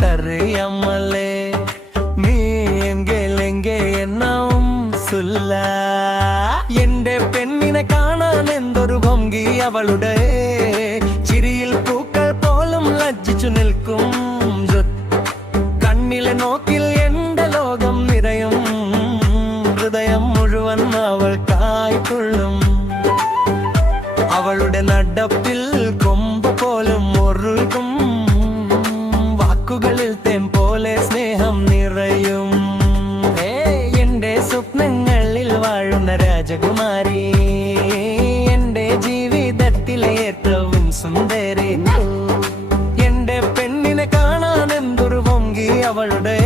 തറിയാമല്ലേ നീ എങ്കെലെങ്കെ എന്നാവും സുല്ല എന്റെ പെണ്ണിനെ കാണാൻ എന്തൊരു ഭംഗി അവളുടെ ചിരിയിൽ പൂക്കൾ പോലും ലജ്ജിച്ചു നിൽക്കും കണ്ണിലെ നോക്കിൽ എന്റെ ലോകം നിറയും ഹൃദയം മുഴുവൻ അവൾക്കായി തുള്ളും അവളുടെ നടപ്പിൽ കൊമ്പ് പോലും മുറുകും വാക്കുകളിൽ തേൻ പോലെ സ്നേഹം നിറയും എന്റെ സ്വപ്നങ്ങളിൽ വാഴുന്ന രാജകുമാരി എന്റെ ജീവിതത്തിലെ ഏറ്റവും സുന്ദരി എന്റെ പെണ്ണിനെ കാണാൻ എന്തൊരു ഭംഗി അവളുടെ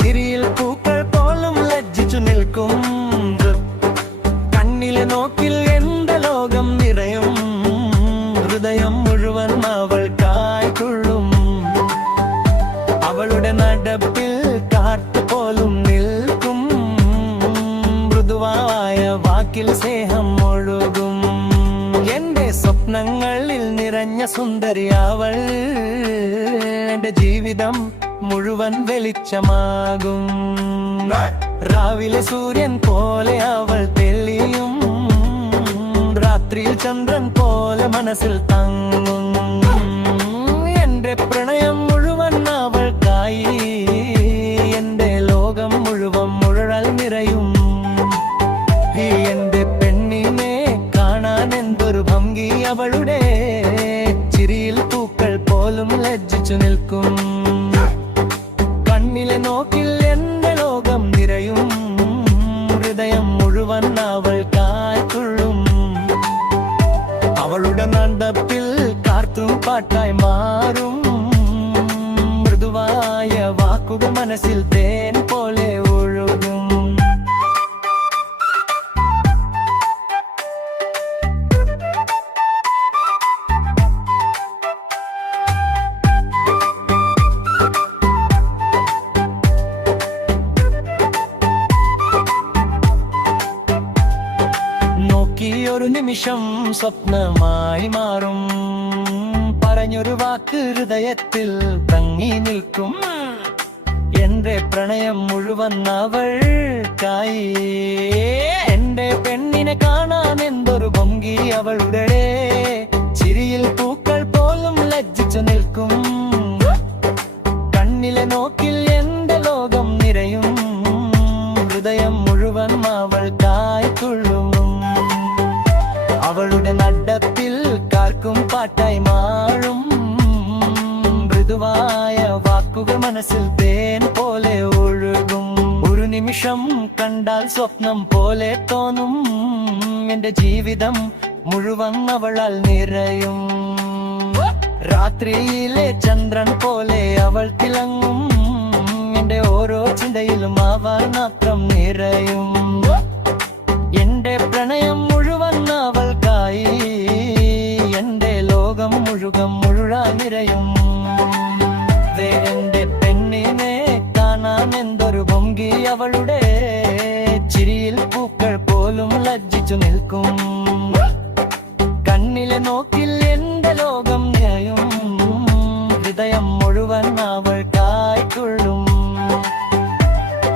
ചിരിയിൽ പൂക്കൾ പോലും ലജ്ജിച്ചു നിൽക്കും കണ്ണിലെ നോക്കിൽ എന്റെ ലോകം നിറയും ഹൃദയം മുഴുവൻ അവൾക്കായി തുള്ളും അവളുടെ നടപ്പിൽ കാറ്റ് പോലും നിൽക്കും മൃദുവായ വാക്കിൽ സ്നേഹം ഒഴുകും എന്റെ സ്വപ്നങ്ങളിൽ നിറഞ്ഞ സുന്ദരി അവൾ എന്റെ ജീവിതം മുഴുവൻ വെളിച്ചമാകും രാവിലെ സൂര്യൻ പോലെ അവൾ തെളിയും രാത്രിയിൽ ചന്ദ്രൻ പോലെ മനസ്സിൽ തങ്ങും എന്റെ പ്രണയം മുഴുവൻ അവൾക്കായി എന്റെ ലോകം മുഴുവൻ മുഴൽ നിറയും എന്റെ പെണ്ണിനെ കാണാൻ എന്തൊരു ഭംഗി അവളുടെ ചിരിയിൽ പൂക്കൾ പോലും ലജ്ജിച്ചു നിൽക്കും കണ്ണിലെ നോക്കിൽ എന്റെ ലോകം നിറയും ഹൃദയം മുഴുവൻ അവൾക്കായി തുള്ളും അവളുടെ നടപ്പിൽ കാർത്തും പാട്ടായി മാറും മൃദുവായ വാക്കുകൾ മനസ്സിൽ തേൻ പോലെ ഒഴുകും നോക്കിയൊരു നിമിഷം സ്വപ്നമായി മാറും പറഞ്ഞൊരു വാക്ക് ഹൃദയത്തിൽ തങ്ങി നിൽക്കും എന്റെ പ്രണയം മുഴുവൻ അവൾക്കായി എന്റെ പെണ്ണിനെ കാണാൻ എന്തൊരു ഭംഗി അവളുടെ ചിരിയിൽ പൂക്കൾ പോലും ലജ്ജിച്ചു നിൽക്കും കണ്ണിലെ നോക്കിൽ എന്റെ ലോകം നിറയും ഹൃദയം മുഴുവൻ അവൾക്കായി തുള്ളും അവളുടെ നടപ്പിൽ കാർക്കും പാട്ടായി മാറും മൃദുവായ വാക്കുകൾ മനസ്സിൽ തേൻ പോലെ ഒഴുകും ഒരു നിമിഷം കണ്ടാൽ സ്വപ്നം പോലെ തോന്നും എന്റെ ജീവിതം മുഴുവൻ അവളാൽ നിറയും രാത്രിയിലെ ചന്ദ്രൻ പോലെ അവൾ തിളങ്ങും എന്റെ ഓരോ ചിന്തയിലും അവൾ മാത്രം നിറയും എന്റെ പ്രണയം മുഴുവൻ അവൾക്കായി എന്റെ ലോകം മുഴുവൻ നിറയും എന്റെ പെണ്ണിനെ കാണാൻ എന്തൊരു ഭംഗി അവളുടെ ചിരിയിൽ പൂക്കൾ പോലും ലജ്ജിച്ചു നിൽക്കും കണ്ണിലെ നോക്കിൽ എന്റെ ലോകം നിറയും ഹൃദയം മുഴുവൻ അവൾക്കായി തുള്ളും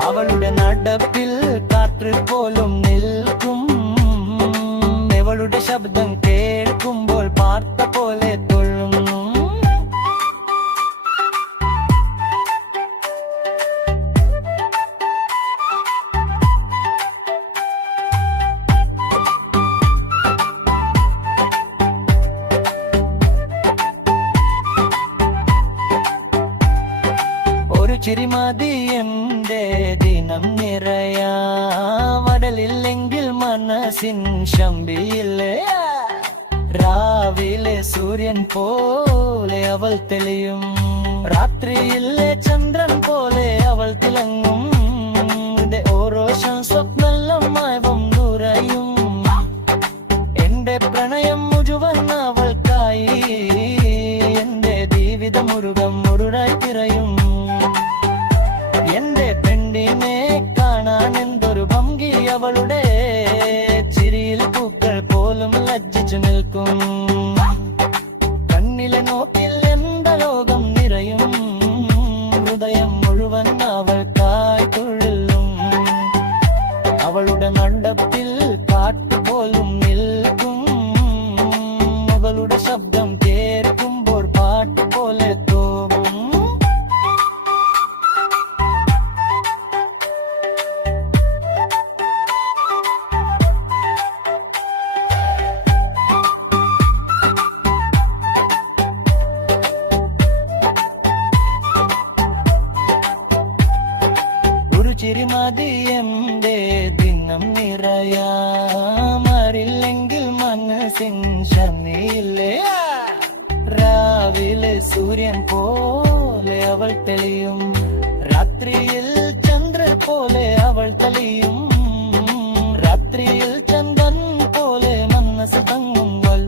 അവളുടെ നടപ്പിൽ കാറ്റ് പോലും നിൽക്കും അവളുടെ ശബ്ദം കേൾക്കുമ്പോൾ പാർത്ത പോലെ തുള്ളും ഒരു ചിരിമതി എന്റെ ദിനം നിറയാ വടലില്ലെങ്കിൽ മനസ്സിൻ ശമ്പിയില്ലേ രാവിലെ സൂര്യൻ പോലെ അവൾ തെളിയും രാത്രിയിലെ ചന്ദ്രൻ പോലെ അവൾ തിളങ്ങും ഓരോ സ്വപ്നമായി നിറയും എന്റെ പ്രണയം മുഴുവൻ അവൾക്കായി എന്റെ ജീവിതം മുഴുവൻ തിറയും എന്റെ പെണ്ണിനെ കാണാൻ എന്തൊരു ഭംഗി അവളുടെ ചിരിയിൽ പൂക്കൾ പോലും ലജ്ജിച്ചു നിൽക്കും കണ്ണിലെ നോക്കിൽ എന്റെ ലോകം ഹൃദയം മുഴുവൻ അവൾക്കായി തുള്ളും. അവളുടെ മണ്ഡപത്തിൽ കാട്ടുപോലും നിൽക്കും. അവളുടെ ശബ്ദം കേൾക്കുമ്പോൾ പാട്ട് പോലെ തോന്നും. ഒരു ചിരിമതി എന്റെ ദിനം നിറയാമറില്ലെങ്കിൽ മനസ്സിൻ ശനിയില്ലേ. രാവിലെ സൂര്യൻ പോലെ അവൾ തെളിയും. രാത്രിയിൽ ചന്ദ്രൻ പോലെ അവൾ തെളിയും. രാത്രിയിൽ ചന്ദ്രൻ പോലെ മനസ്സ് തങ്ങുമ്പോൾ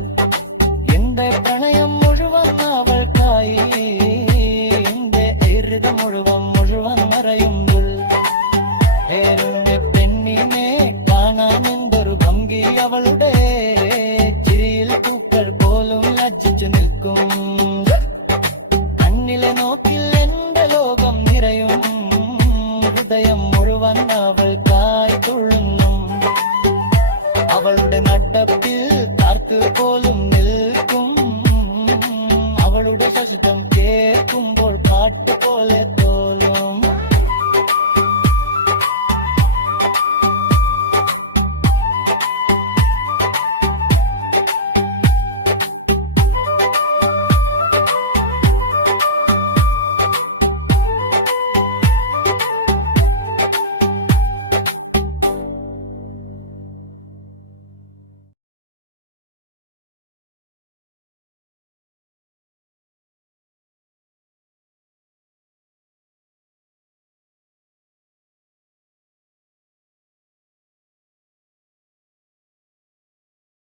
എന്റെ പ്രണയം മുഴുവൻ അവൾക്കായി. എന്റെ ഹൃദയം മുഴുവൻ